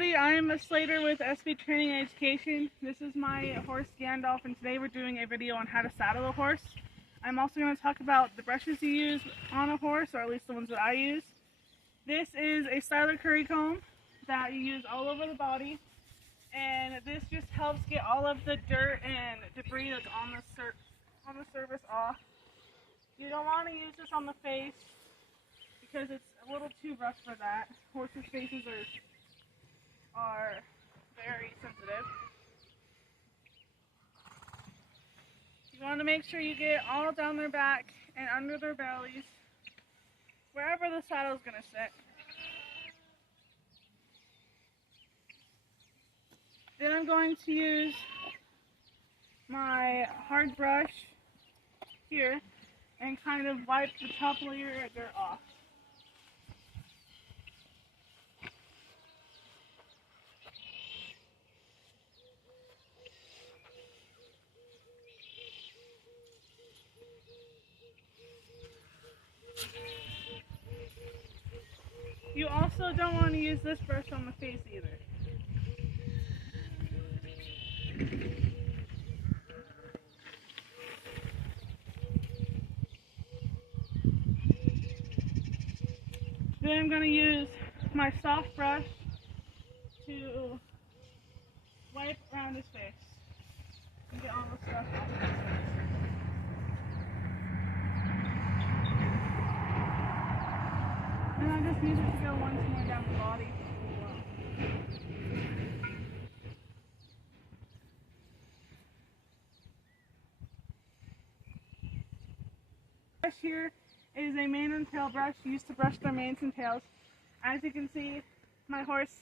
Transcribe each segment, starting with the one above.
everybody, I am a Slater with SB Training and Education. This is my horse Gandalf, and today we're doing a video on how to saddle a horse. I'm also going to talk about the brushes you use on a horse, or at least the ones that I use. This is a styler curry comb that you use all over the body, and this just helps get all of the dirt and debris that's on the surface off. You don't want to use this on the face because it's a little too rough for that. Horses' faces are very sensitive. You want to make sure you get all down their back and under their bellies, wherever the saddle is going to sit. Then I'm going to use my hard brush here and kind of wipe the top layer of dirt off. You also don't want to use this brush on the face either. Then I'm going to use my soft brush to wipe around his face and get all the stuff off of his face. And I just use it to go once more down the body as well. Brush here is a mane and tail brush used to brush their manes and tails. As you can see, my horse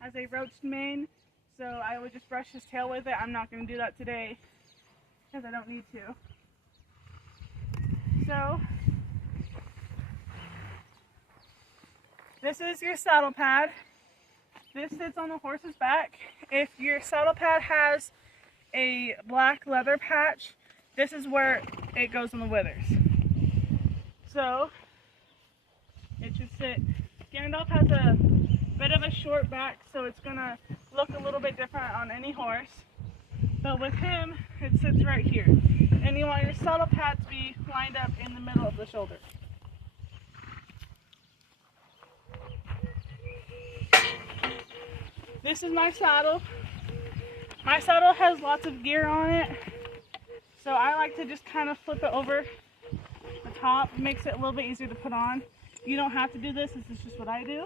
has a roached mane, so I would just brush his tail with it. I'm not going to do that today because I don't need to. So, this is your saddle pad. This sits on the horse's back. If your saddle pad has a black leather patch, this is where it goes on the withers. So, it should sit. Gandalf has a bit of a short back, so it's going to look a little bit different on any horse. But with him, it sits right here. And you want your saddle pad to be lined up in the middle of the shoulder. This is my saddle. My saddle has lots of gear on it, so I like to just kind of flip it over the top. It makes it a little bit easier to put on. You don't have to do this. This is just what I do.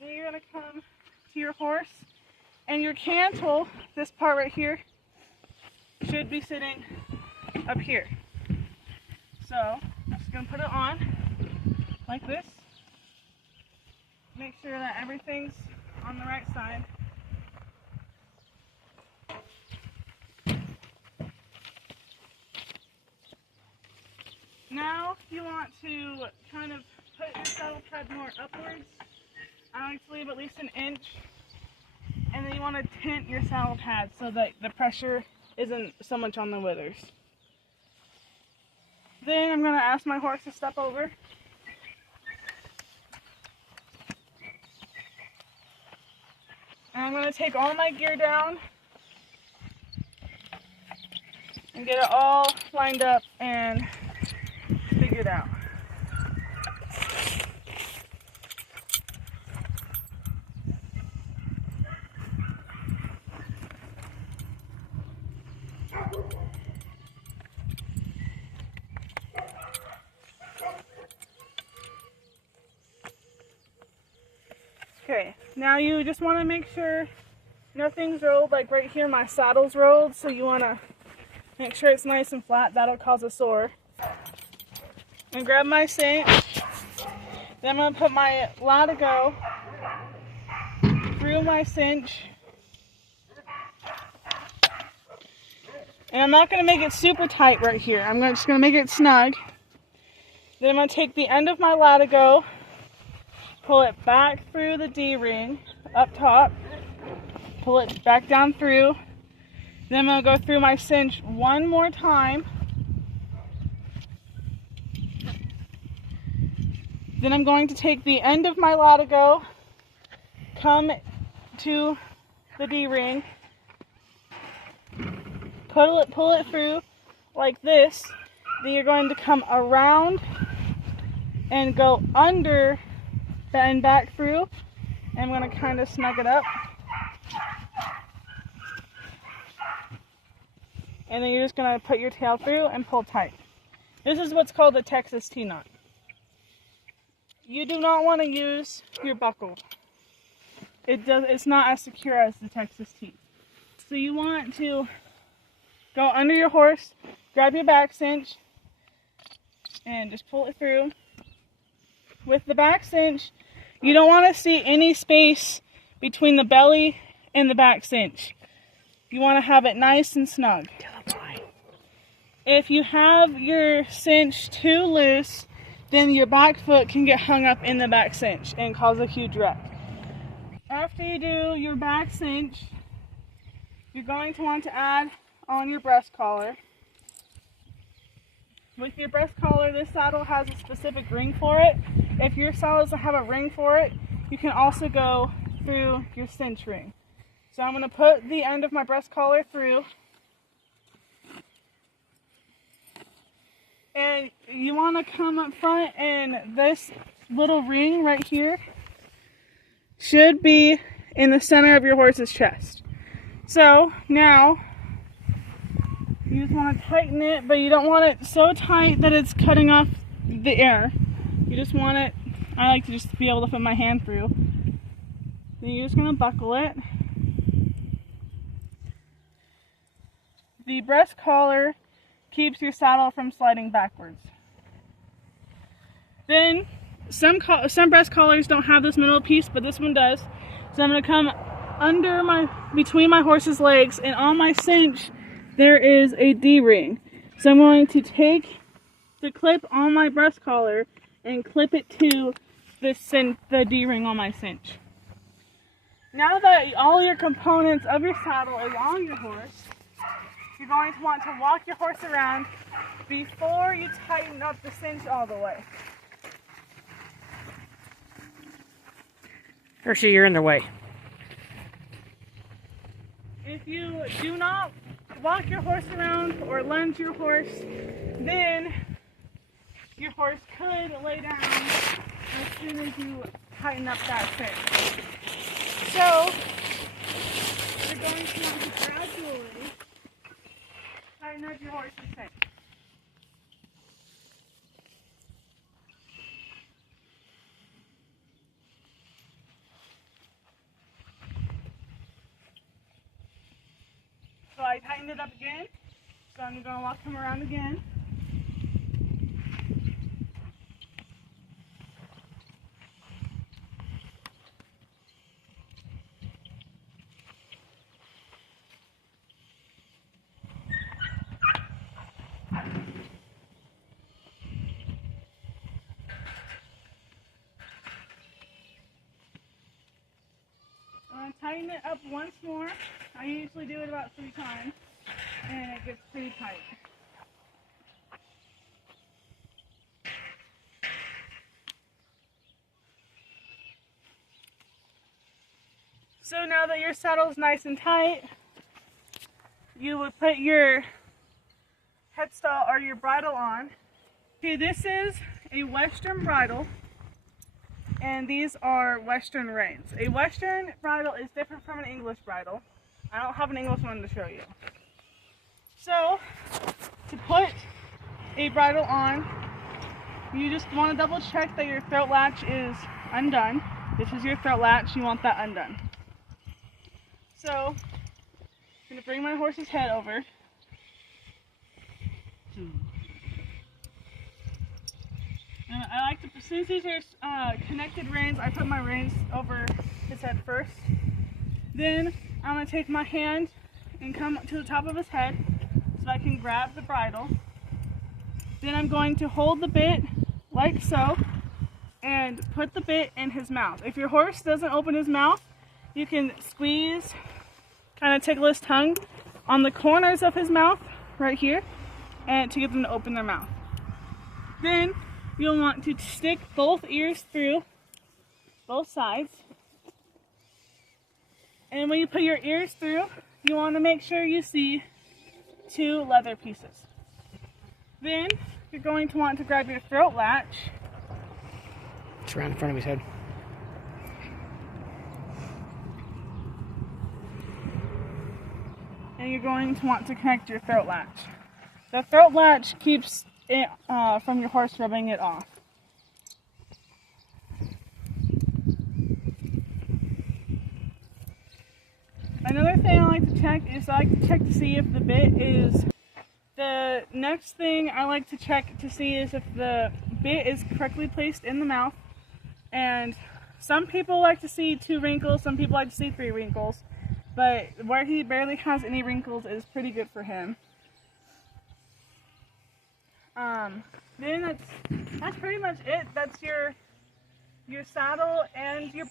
Then you're going to come to your horse, and your cantle, this part right here, should be sitting up here. So I'm just going to put it on like this. Make sure that everything's on the right side. Now you want to kind of put your saddle pad more upwards. I like to leave at least an inch. And then you want to tint your saddle pad so that the pressure isn't so much on the withers. Then I'm going to ask my horse to step over. And I'm going to take all my gear down and get it all lined up and figured out. Okay, now you just want to make sure nothing's rolled. Like right here, my saddle's rolled, so you want to make sure it's nice and flat. That'll cause a sore. And grab my cinch. Then I'm going to put my latigo through my cinch. And I'm not going to make it super tight right here. I'm just going to make it snug. Then I'm going to take the end of my latigo, pull it back through the D-ring up top, pull it back down through. Then I'm going to go through my cinch one more time. Then I'm going to take the end of my latigo, come to the D-ring, pull it through like this. Then you're going to come around and go under and back through. And I'm going to kind of snug it up. And then you're just going to put your tail through and pull tight. This is what's called a Texas T-knot. You do not want to use your buckle. It's not as secure as the Texas T. So you want to go under your horse, grab your back cinch, and just pull it through. With the back cinch, you don't want to see any space between the belly and the back cinch. You want to have it nice and snug. If you have your cinch too loose, then your back foot can get hung up in the back cinch and cause a huge wreck. After you do your back cinch, you're going to want to add on your breast collar. With your breast collar, this saddle has a specific ring for it. If your saddle doesn't have a ring for it, you can also go through your cinch ring. So I'm going to put the end of my breast collar through. And you want to come up front, and this little ring right here should be in the center of your horse's chest. So now you just want to tighten it, but you don't want it so tight that it's cutting off the air. You just want it, I like to just be able to put my hand through. Then you're just going to buckle it. The breast collar keeps your saddle from sliding backwards. Then some breast collars don't have this middle piece, but this one does. So I'm going to come between my horse's legs, and on my cinch there is a D-ring. So I'm going to take the clip on my breast collar and clip it to the D-ring on my cinch. Now that all your components of your saddle is on your horse, you're going to want to walk your horse around before you tighten up the cinch all the way. Hershey, you're in the way. If you do not walk your horse around or lunge your horse, then your horse could lay down as soon as you tighten up that cinch. So, you're going to want to gradually tighten up your horse's cinch. So I tightened it up again, so I'm going to walk him around again. I'm going to tighten it up once more. I usually do it about 3 times, and it gets pretty tight. So now that your saddle is nice and tight, you would put your headstall or your bridle on. Okay, this is a Western bridle, and these are Western reins. A Western bridle is different from an English bridle. I don't have an English one to show you. So, to put a bridle on, you just want to double check that your throat latch is undone. This is your throat latch, you want that undone. So, I'm going to bring my horse's head over. And I like to, since these are connected reins, I put my reins over his head first. Then I'm going to take my hand and come to the top of his head so I can grab the bridle. Then I'm going to hold the bit like so and put the bit in his mouth. If your horse doesn't open his mouth, you can squeeze, kind of tickle his tongue on the corners of his mouth right here, and to get them to open their mouth. Then you'll want to stick both ears through, both sides, And when you put your ears through, you want to make sure you see 2 leather pieces. Then you're going to want to grab your throat latch. It's around in front of his head. And you're going to want to connect your throat latch. The throat latch keeps it from your horse rubbing it off. Another thing I like to check is I like to check to see if the bit is... The next thing I like to check to see is if the bit is correctly placed in the mouth. And some people like to see 2 wrinkles, some people like to see 3 wrinkles. But where he barely has any wrinkles is pretty good for him. Then that's pretty much it. That's your saddle and your bridle.